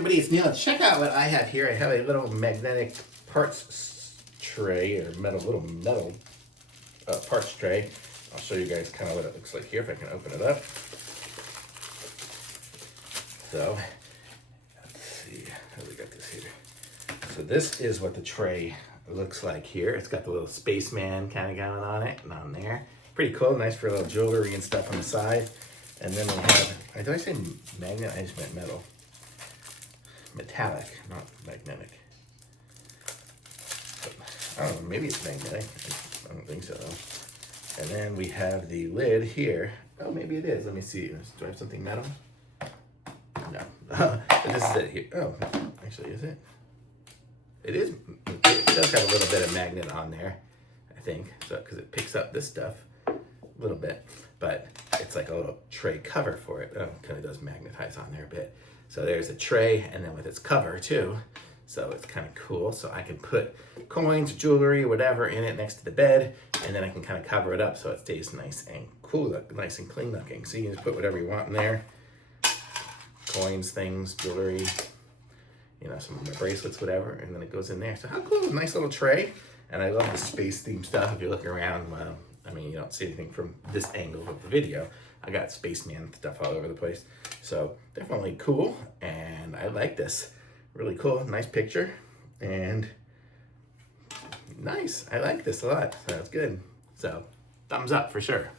everybody, it's Neil. Check out what I have here. I have a little magnetic parts tray, or little metal parts tray. I'll show you guys kind of what it looks like here if I can open it up. So, let's see, how we got this here. So this is what the tray looks like here. It's got the little spaceman kind of going on it and on there. Pretty cool, nice for a little jewelry and stuff on the side. And then we have, did I say magnet? I just meant metal. Metallic, not magnetic. But, I don't know, maybe it's magnetic. I don't think so though. And then we have the lid here. Oh, maybe it is. Let me see. Do I have something metal? No. This is it here. Oh, actually, is it? It is. It does have a little bit of magnet on there, I think. So, because it picks up this stuff a little bit. But it's like a little tray cover for it. Oh, it kind of does magnetize on there a bit. So there's a tray, and then with its cover too. So it's kind of cool. So I can put coins, jewelry, whatever in it next to the bed, and then I can kind of cover it up so it stays nice and cool, nice and clean looking. So you can just put whatever you want in there. Coins, things, jewelry, you know, some of my bracelets, whatever, and then it goes in there. So how cool, nice little tray. And I love the space themed stuff. If you look around, well, I mean, you don't see anything from this angle of the video. I got spaceman stuff all over the place. So definitely cool, and I like this. Really cool, nice picture, and nice. I like this a lot, so it's good. So thumbs up for sure.